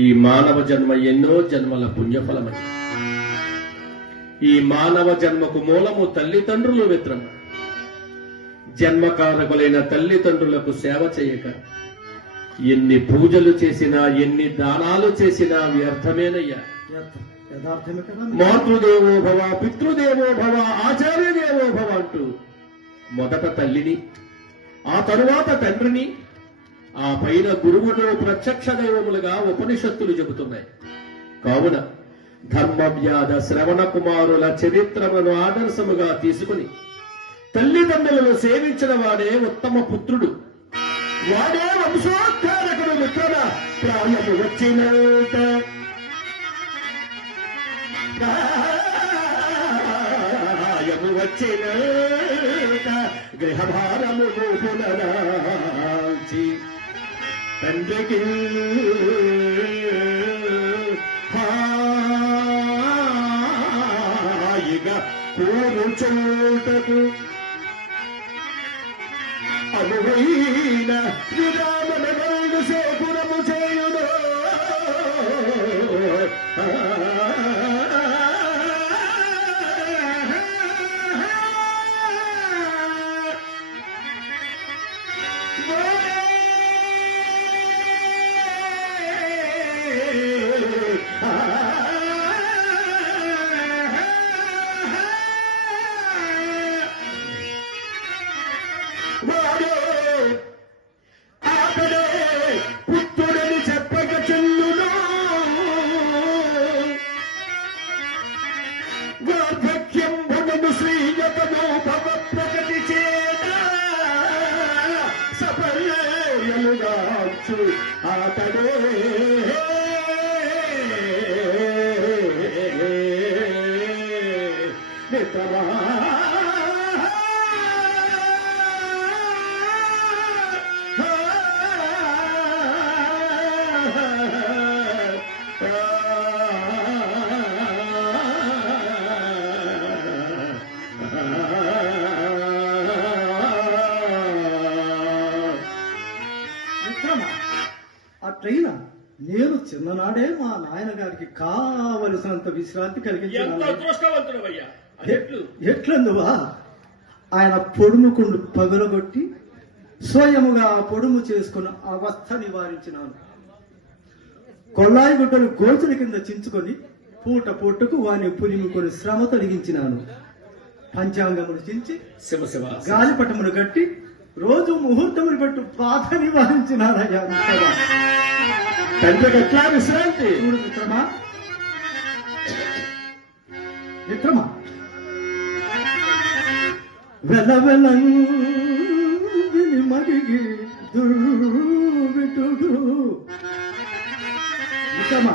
ఈ మానవ జన్మ ఎన్నో జన్మల పుణ్యఫలమని. ఈ మానవ జన్మకు మూలము తల్లిదండ్రులు మిత్రమ. జన్మకారకులైన తల్లిదండ్రులకు సేవ చేయక ఎన్ని పూజలు చేసినా ఎన్ని దానాలు చేసినా వ్యర్థమేనయ్యా. మాతృదేవో భవ, పితృదేవో భవ, ఆచార్య దేవో భవ అంటూ మొదట తల్లిని, ఆ తరువాత తండ్రిని, ఆ పైన గురువును ప్రత్యక్ష దైవములుగా ఉపనిషత్తులు చెబుతున్నాయి. కావున ధర్మవ్యాధ శ్రవణ కుమారుల చరిత్రను ఆదర్శముగా తీసుకుని తల్లిదండ్రులను సేవించిన వాడే ఉత్తమ పుత్రుడు, వాడే వంశోద్ధారకుడు. మిత్రుల ప్రాయము వచ్చినంత గృహభారము పునరాల్చి తండ్రికి హాయిగా కూర్చోటకు అనువైన విరామన గౌడు సేపురము చేయుడు. పుత్రుడని చెప్పక చెల్లును, వార్ధక్యం భగను శ్రీయతను భవ ప్రగతి చేత సపర్యలుగాచు అతడే మిత్రమా. అట్లయినా నేను చిన్ననాడే మా నాయనగారికి కావలసినంత విశ్రాంతి కలిగించాను. ఎట్లందువా? ఆయన పొడుముకుండు పగలగొట్టి స్వయముగా పొడుము చేసుకున్న అవస్థ నివారించినాను. కొల్లాయి గుడ్డలు గోచుల కింద చించుకొని పూట పూటకు వాని పులిముకొని శ్రమ తొలగించినాను. పంచాంగములు చించి గాలిపటములు కట్టి రోజు ముహూర్తములు పెట్టు బాధ నివారించినానయ్యా. తండ్రికి ఎట్లా విశ్రాంతి? చూడు మిత్రమా, మిత్రమా, వెలవెలని మరిగి దుర్విటుడు. మిత్రమా,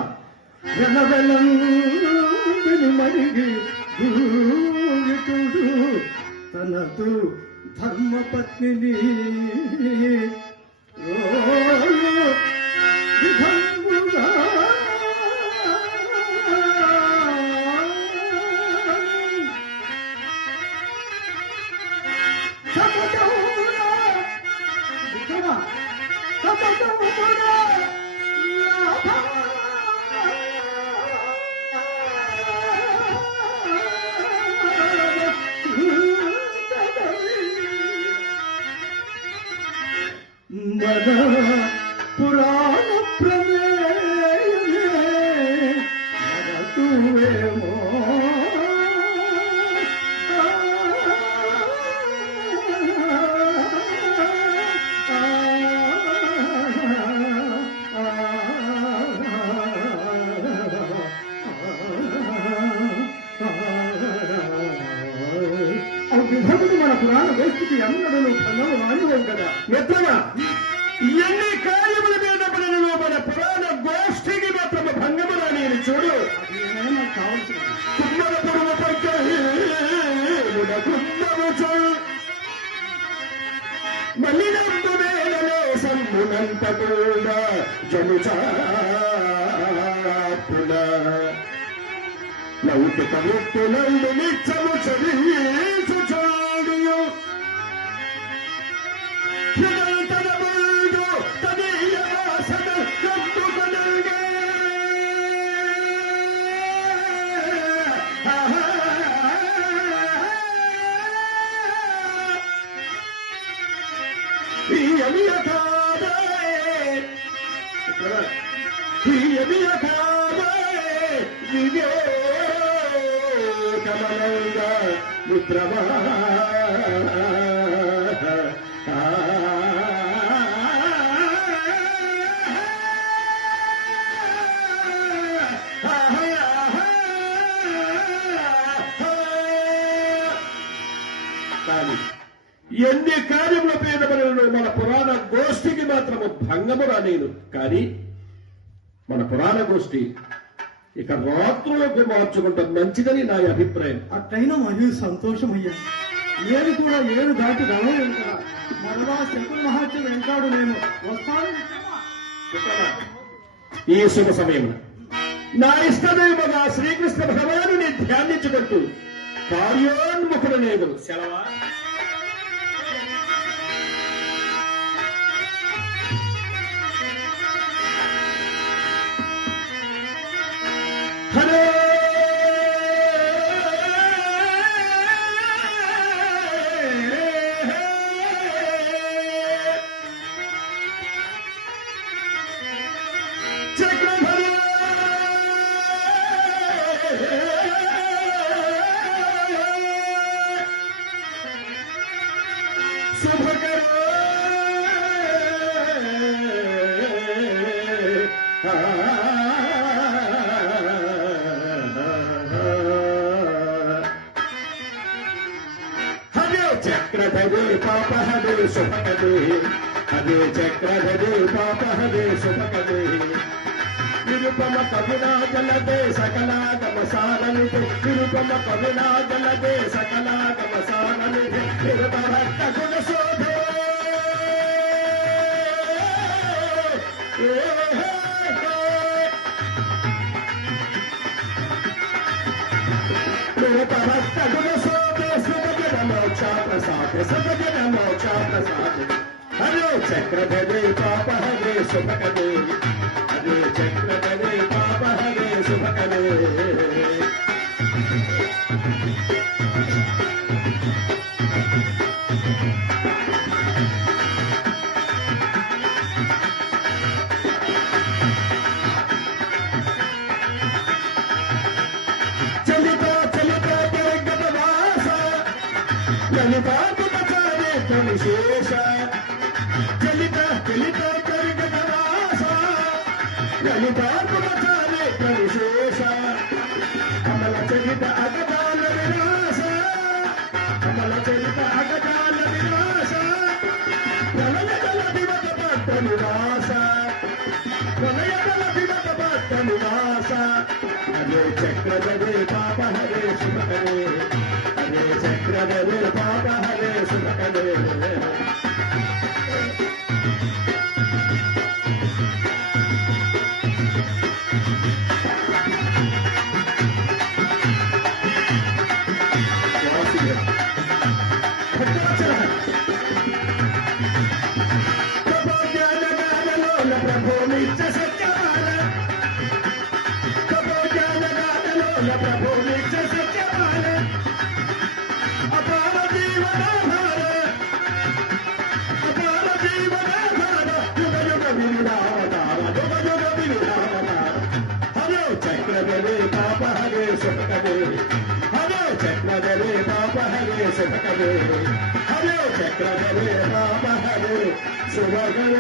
వెలవెలని మరిగి దుర్విటుడు తనదు ధర్మపత్నిని విధంగా పురాణ ప్రమేయమో మన పురాణ వేస్తుకి ఎన్నడను ఫలము రానివ్వవు కదా. మిత్రమా, ఎన్ని కార్యముల మీద పడినను మన పురాణ గోష్ఠికి మాత్రము భంగము రాని చూడు. కుమ్మల పురుగు పక్కము మలినందు వేళలో సమ్మునంత కూడా జముచాపుల లౌకిక ముక్తులందు నిత్యము చదివించుచాడియు తనీయ వాసన కట్టుకొనగా యమియకాదే యమియకాదే వివేకమనంద మిత్రమా కానీ ఎన్ని కార్యముల పేద మన పురాణ గోష్ఠికి మాత్రము భంగము రాలేదు. కానీ మన పురాణ గోష్ఠి ఇక రాత్రులకు మార్చుకుంటాం మంచిదని నా అభిప్రాయం. అట్లయినా మరియు సంతోషమయ్యా. ఏది కూడా ఏడు దాటి రాలేదు కదా. మరలా శకుల మహాత్యం వెంటాడు నేను వస్తాను. ఈ శుభ సమయం నా ఇష్టదేవుగా శ్రీకృష్ణ భగవానుని ధ్యానించుకుంటూ కార్యోన్ముఖుడు నేను సెలవా. హరే చక్రధర శుభకర చక్రధరే పాప హరే శుభకదే హరే చక్రధరే పాప హరే శుభకదే నిరుపమ కవినా జలదే సకలాగమ సారనిధి నిరుపమ కవినా జలదే సకలాగమ సారనిధి నిరుపభక్త గుణ శోభే నిరుపభక్త గుణ శోభే మోక్షా ప్రసాద సగజన మోక్షా ప్రసాద హరే చక్రధరే పాప హరే శుభకదే హరే చక్రధరే పాప హరే శుభకదే చలిత చలిత గదవాస లలితాకు బచారే విశేష చలిత చలిత గదవాస లలితాకు బచారే విశేష కమల చలిత అగదాల వినాశ కమల చలిత అగదాల వినాశ ప్రళయగల దివక పట్ట నివాస ప్రళయగల దివక పట్ట నివాస హరే చక్రధరే పాప హరే శుభకరే హరే చక్రధరే పాప హరే శుభకరే ప్రభో నిత్య సత్యవాన ప్రభో నిత్య సత్యవాన అపార జీవనాధార అపార జీవనాధార యుగ యుగ వినుడావతార యుగ యుగ వినుడావతార హరే చక్రధరే పాప హరే శుభకదే హరే చక్రధరే పాప హరే శుభకదే హరే చక్రధరే పాప హరే శుభకదే